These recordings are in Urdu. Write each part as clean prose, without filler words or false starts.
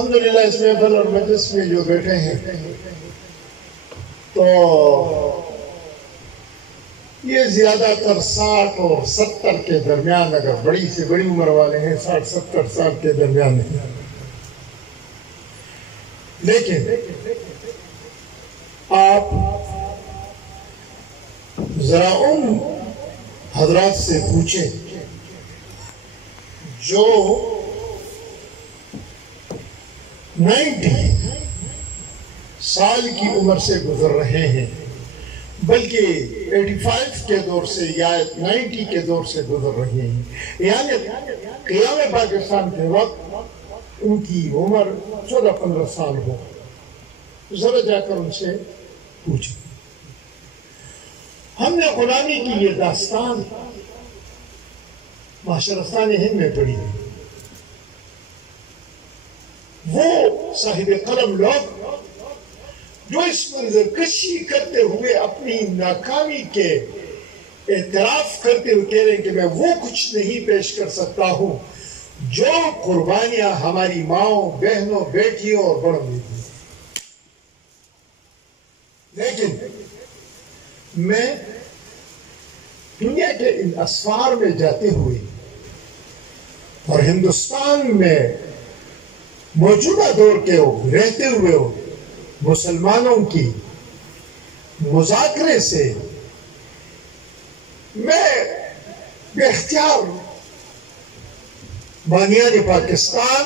الحمدللہ اس محفل اور مجلس میں جو بیٹھے ہیں تو یہ زیادہ تر 60 اور 70 کے درمیان، اگر بڑی سے بڑی عمر والے ہیں 60-70 سال کے درمیان ہیں، لیکن آپ ذرا ان حضرات سے پوچھیں جو 90 سال کی عمر سے گزر رہے ہیں، بلکہ 85 کے دور سے یا 90 کے دور سے گزر رہے ہیں، یعنی قیام پاکستان کے وقت ان کی عمر 14-15 سال ہو، ذرا جا کر ان سے پوچھیں۔ ہم نے غلامی کی یہ داستان معاشرستان ہند میں پڑھی ہے۔ وہ صاحب قلم لوگ جو اس منظر کشی کرتے ہوئے اپنی ناکامی کے اعتراف کرتے ہوئے کہہ رہے ہیں کہ میں وہ کچھ نہیں پیش کر سکتا ہوں جو قربانیاں ہماری ماؤں، بہنوں، بیٹیوں اور بڑوں نے دی، لیکن میں دنیا کے ان اسفار میں جاتے ہوئے اور ہندوستان میں موجودہ دور کے رہتے ہوئے مسلمانوں کی مذاکرے سے میں بے اختیار بانیان پاکستان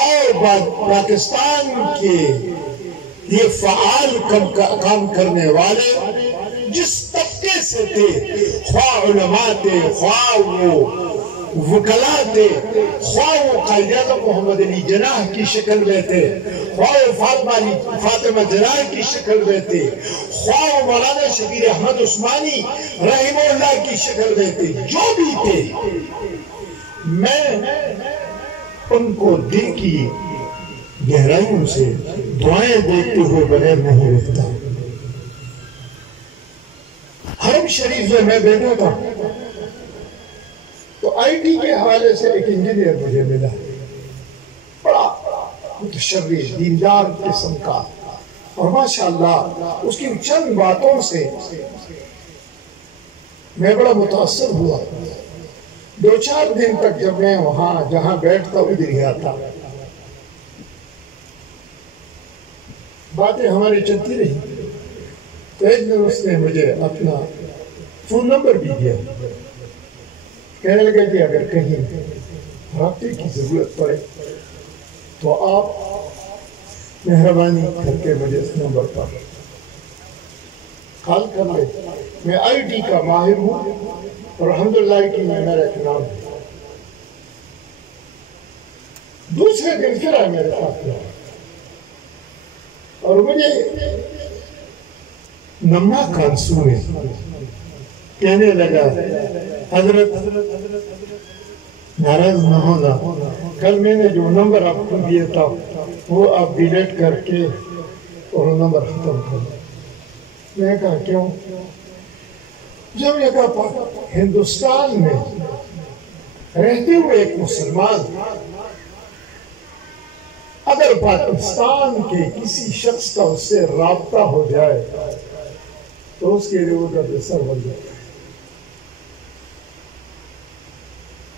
اور پاکستان کے یہ فعال کام کرنے والے جس طبقے سے تھے، خواہ علماء تھے، خواہ وہ وکلاء تھے، خواہ وہ قائد اعظم محمد علی جناح کی شکل میں تھے، خواہ وہ فاطمہ جناح کی شکل میں تھے، خواہ وہ مولانا شبیر احمد عثمانی رحمہ اللہ کی شکل میں تھے، جو بھی تھے، میں ان کو دل کی گہرائیوں سے دعائیں دیکھتے ہوئے بغیر نہیں رکھتا۔ حرم شریف میں میں بیٹھا تھا تو آئی ٹی کے حوالے سے ایک انجینئر مجھے ملا، بڑا متشرع دیندار قسم کا، اور ماشاءاللہ اس کی چند باتوں سے میں بڑا متاثر ہوا۔ 2-4 دن تک جب میں وہاں جہاں بیٹھتا ادھر ہی آتا، باتیں ہماری چلتی رہی، تو ایک دن اس نے مجھے اپنا فون نمبر بھی دیا، کہنے لگا کہ اگر کہیں رابطے کی ضرورت پڑے تو آپ مہربانی کر کے مجھے اس نمبر پر کال کر لیں، میں آئی ٹی کا ماہر ہوں اور الحمدللہ آئی ٹی میں میرا ایک نام ہے۔ دوسرے دن پھر آئے میرے پاس اور مجھے نما کانسو میں کہنے لگا، حضرت ناراض نہ ہونا، کل میں نے جو نمبر آپ کو دیا تھا وہ آپ ڈیلیٹ کر کے اور نمبر ختم کر دیں۔ میں نے کہا کیوں؟ جب یہ کہا ہندوستان میں رہتے ہوئے ایک مسلمان اگر پاکستان کے کسی شخص کا اس سے رابطہ ہو جائے تو اس کے لیے وہ درد سر بن جاتا ہے۔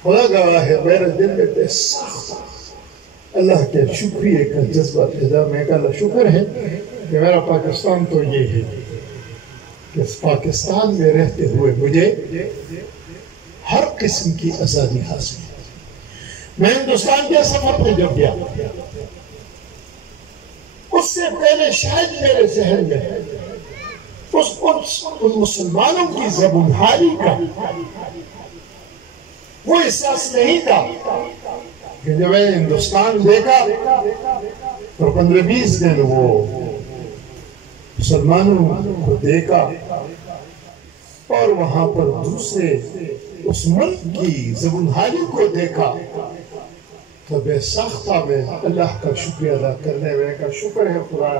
خدا گواہ ہے میرے دل میں بے سخت اللہ کے شکریہ کا جذبہ پیدا، میں کہا اللہ شکر ہے کہ میرا پاکستان تو یہ ہے کہ اس پاکستان میں رہتے ہوئے مجھے ہر قسم کی آزادی حاصل ہے۔ میں ہندوستان کے سفر پہ جب گیا اس سے پہلے شاید میرے ذہن میں ان مسلمانوں کی زبونحالی کا وہ احساس نہیں تھا کہ جب میں ہندوستان دیکھا اور 15-20 دن وہ مسلمانوں کو دیکھا اور وہاں پر دوسرے اس ملک کی زبونحالی کو دیکھا تو بے ساختہ میں اللہ کا شکریہ ادا کرنے میں کا شکر ہے خدا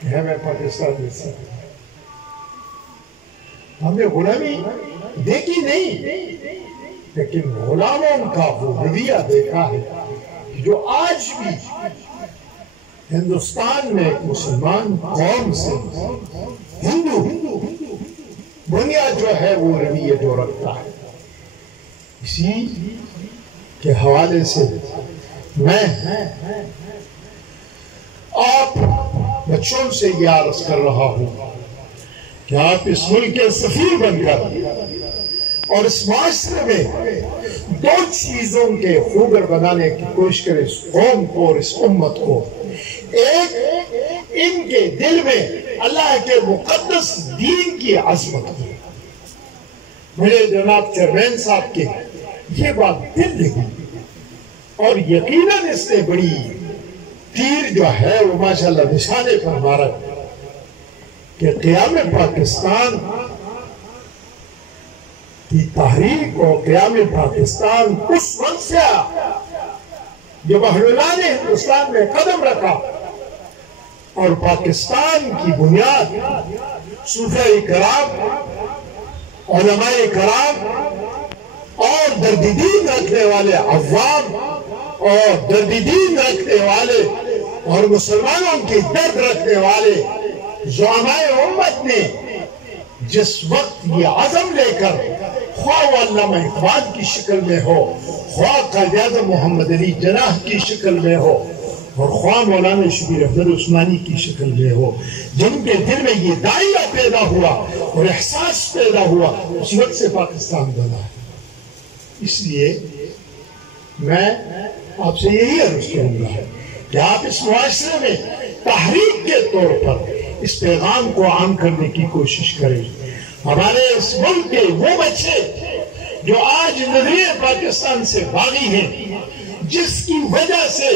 کہ ہمیں پاکستان میں سے ہمیں غلامی دیکھی نہیں لیکن غلاموں کا وہ رویہ دیکھا ہے جو آج بھی ہندوستان میں ایک مسلمان قوم سے ہندو بنیاد جو ہے وہ رویہ جو رکھتا ہے. اسی کے حوالے سے میں آپ بچوں سے یہ عرض کر رہا ہوں کہ آپ اس ملک کے سفیر بن کر اور اس معاشرے میں دو چیزوں کے خوگر بنانے کی کوشش کریں اس قوم کو اور اس امت کو. ایک ان کے دل میں اللہ کے مقدس دین کی عظمت ہو. میرے جناب چیئرمین صاحب کے یہ بات دل لگی اور یقیناً اس نے بڑی تیر جو ہے وہ ماشاءاللہ نشانے پر مارا کہ قیام پاکستان کی تحریک اور قیام پاکستان اس وقت سے جب اہلِ ہندوستان نے قدم رکھا اور پاکستان کی بنیاد صوفیاء کرام، علماء کرام اور درد دین رکھنے والے عوام اور درد دین رکھنے والے اور مسلمانوں کی درد رکھنے والے زعماء امت نے جس وقت یہ عزم لے کر خواہ وہ علامہ اقبال کی شکل میں ہو، خواہ قائد اعظم محمد علی جناح کی شکل میں ہو اور خواہ مولانا شبیر احمد عثمانی کی شکل میں ہو، جن کے دل میں یہ دائرہ پیدا ہوا اور احساس پیدا ہوا، اس وقت سے پاکستان بنا ہے. اس لیے میں آپ سے یہی عرض کروں گا کہ آپ اس معاشرے میں تحریک کے طور پر اس پیغام کو عام کرنے کی کوشش کریں. ہمارے اس ملک کے وہ بچے جو آج نظریہ پاکستان سے باغی ہیں، جس کی وجہ سے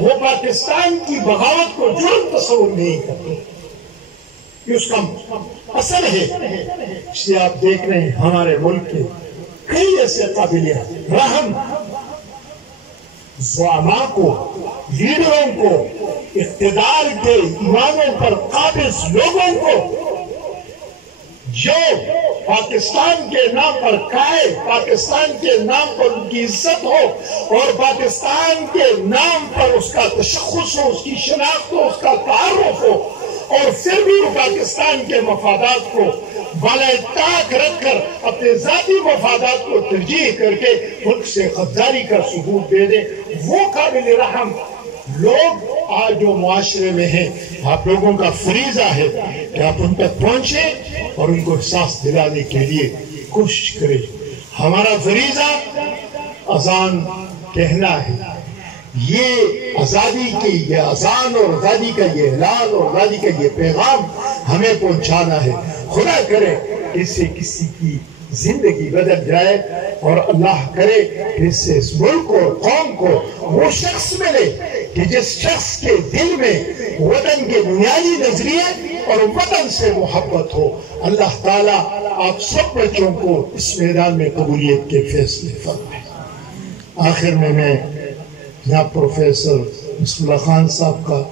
وہ پاکستان کی بغاوت کو جرم تصور نہیں کرتے، یہ اس کا اثر ہے. اس لیے آپ دیکھ رہے ہیں ہمارے ملک کے کئی ایسے قابل رحم زعماء کو، لیڈروں کو، اقتدار کے ایمانوں پر قابض لوگوں کو جو پاکستان کے نام پر کھائے، پاکستان کے نام پر ان کی عزت ہو اور پاکستان کے نام پر اس کا تشخص ہو، اس کی شناخت ہو، اس کا تعارف ہو، اور پھر بھی پاکستان کے مفادات کو بالائے طاق رکھ کر اپنے ذاتی مفادات کو ترجیح کر کے ملک سے غداری کا ثبوت دے دیں، وہ قابل رحم لوگ آج جو معاشرے میں ہیں. آپ لوگوں کا فریضہ ہے کہ آپ ان تک پہنچیں اور ان کو احساس دلانے کے لیے کوشش کریں. ہمارا فریضہ اذان کہنا ہے. یہ آزادی کی یہ اذان اور آزادی کا یہ اعلان اور آزادی کا یہ پیغام ہمیں پہنچانا ہے. خدا کرے اس سے کسی کی زندگی بدل جائے اور اللہ کرے کہ اس سے اس ملک اور قوم کو وہ شخص ملے کہ جس شخص کے دل میں وطن کے بنیادی نظریے اور وطن سے محبت ہو. اللہ تعالیٰ آپ سب بچوں کو اس میدان میں قبولیت کے فیصلے فرمائے. آخر میں جناب پروفیسر مصطفی اللہ خان صاحب کا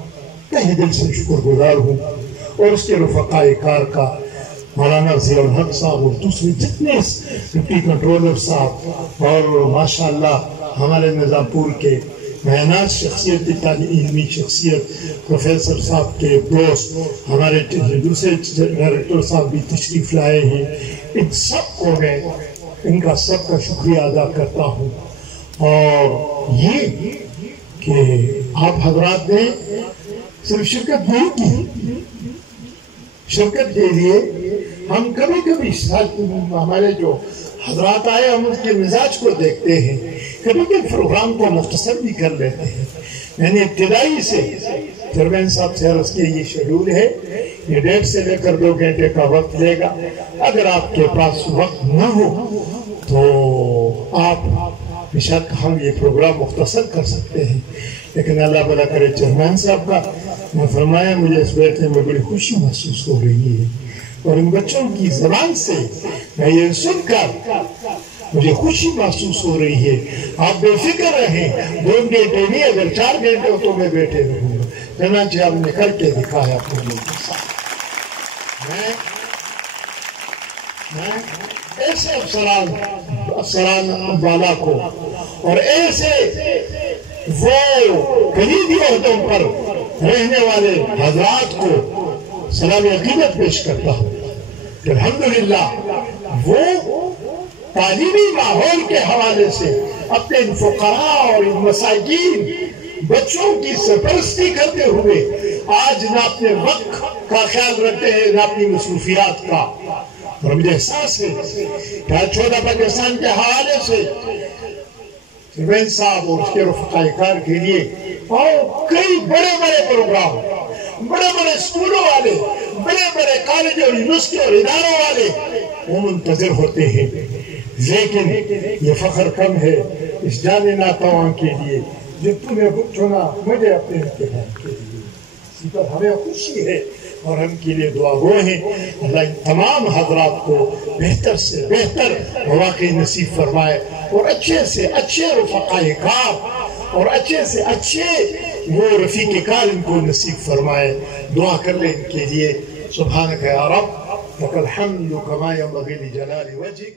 تہہ دل سے شکر گزار ہوں اور اس کے رفقاء کار کا مولانا ضیاء الحق صاحب اور دوسرے جتنے ڈپٹی کنٹرولر صاحب اور ماشاءاللہ ہمارے نظام پور کے معینات شخصیت علمی شخصیت پروفیسر صاحب کے دوست ہمارے دوسرے ڈائریکٹر صاحب بھی تشریف لائے ہیں. ان سب کو میں ان کا سب کا شکریہ ادا کرتا ہوں. اور یہ کہ آپ حضرات نے صرف شرکت نہیں کی، شرکت کے لیے ہم کبھی کبھی ہمارے جو حضرات آئے ہم اس کے مزاج کو دیکھتے ہیں، کبھی کبھی پروگرام کو مختصر بھی کر لیتے ہیں. میں نے ابتدائی سے چیئرمین صاحب سے عرض کیا یہ شیڈول ہے، یہ 1.5 سے لے کر 2 گھنٹے کا وقت لے گا. اگر آپ کے پاس وقت نہ ہو تو آپ بے شک ہم یہ پروگرام مختصر کر سکتے ہیں. لیکن اللہ بھلا کرے چیئرمین صاحب کا میں فرمایا مجھے اس بیٹھنے میں بڑی خوشی محسوس ہو رہی ہے اور ان بچوں کی زبان سے میں یہ سن کر مجھے خوشی محسوس ہو رہی ہے. آپ بے فکر رہیں، 2 گھنٹے نہیں اگر 4 گھنٹے ہو تو میں بیٹھے رہوں گا. چنانچہ آپ نے کر کے دکھایا اپنے لوگوں کے ساتھ. میں ایسے افسران والا کو اور ایسے وہ کلیدی عہدوں پر رہنے والے حضرات کو سلام عقیدت پیش کرتا ہوں کہ الحمدللہ وہ تعلیمی ماحول کے حوالے سے اپنے ان فقراء اور ان مساکین بچوں کی سرپرستی کرتے ہوئے آج نہ اپنے وقت کا خیال رکھتے ہیں نہ اپنی مصروفیات کا. اور مجھے احساس ہے کہ آج چھوٹا پاکستان کے حوالے سے سرمین صاحب اور اس کے رفقائے کار کے لیے اور کئی بڑے بڑے پروگرام، بڑے بڑے اسکولوں والے، بڑے بڑے کالج اور یونیورسٹی اور اداروں والے وہ منتظر ہوتے ہیں. لیکن یہ فخر کم ہے اس جانے ناتواں کے لیے جو تم نے چنا مجھے اپنے امتحان کے لیے. اسی پر ہمیں خوشی ہے اور ہم کے لیے دعا گو ہیں. اللہ ان تمام حضرات کو بہتر سے بہتر مواقع نصیب فرمائے اور اچھے سے اچھے رفقائے کار اور اچھے سے اچھے وہ رفیق کار ان کو نصیب فرمائے. دعا کر لیں ان کے لیے. سبحانک یا رب لک الحمد کما ینبغی لجلال وجهک.